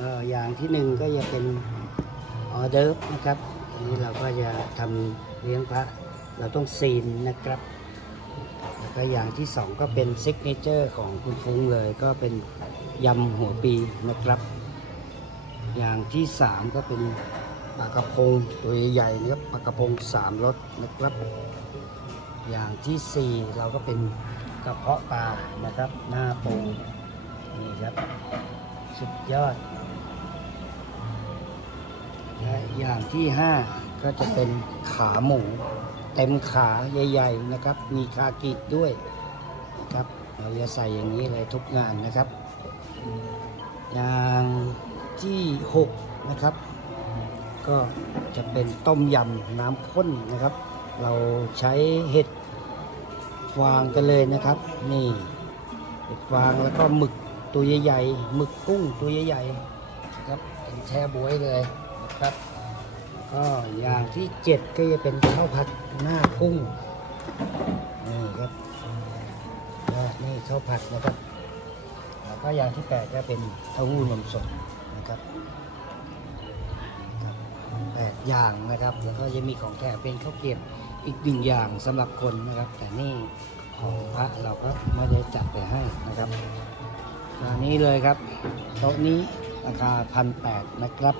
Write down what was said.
ก็อย่างที่หนึ่งก็จะเป็นออเดิร์ฟนะครับอันนี้เราก็จะทำเลี้ยงพระเราต้องซีนนะครับแล้วก็อย่างที่สองก็เป็นซิกเนเจอร์ของคุณฟุ้งเลย ก็เป็นยำหัวปีนะครับ อย่างที่สามก็เป็นปลากระพงตัวใหญ่นะครับปลากระพงสามรสนะครับ อย่างที่สี่เราก็เป็นกระเพาะปลานะครับ หน้าปูนี่ครับ สุดยอด และอย่างที่ห้าก็จะเป็นขาหมู เต็มขาใหญ่ ๆนะครับ มีคากิด้วยนะครับเราจะใส่อย่างนี้เลยทุกงานนะครับ อย่างที่หกนะครับ ก็จะเป็นต้มยำน้ำข้นนะครับ เราใช้เห็ดฟางกันเลยนะครับ นี่เห็ดฟางแล้วก็หมึกตัวใหญ่ๆหมึกกุ้งตัวใหญ่ๆนะครับเป็นแช่บวยเลย ครับก็อย่างที่เจ็ดก็จะเป็นข้าวผัดหน้ากุ้งนี่ครับนี่ข้าวผัดนะครับแล้วก็อย่างที่แปดก็เป็นเต้าหู้นมสดนะครับแปดอย่างนะครับแล้วก็จะมีของแถมเป็นข้าวเกรียบอีกหนึ่งอย่างสำหรับคนนะครับ แต่นี่ของพระเราก็ไม่ได้จัดไปให้นะครับอันนี้เลยครับโต๊ะนี้ราคาพันแปดนะครับ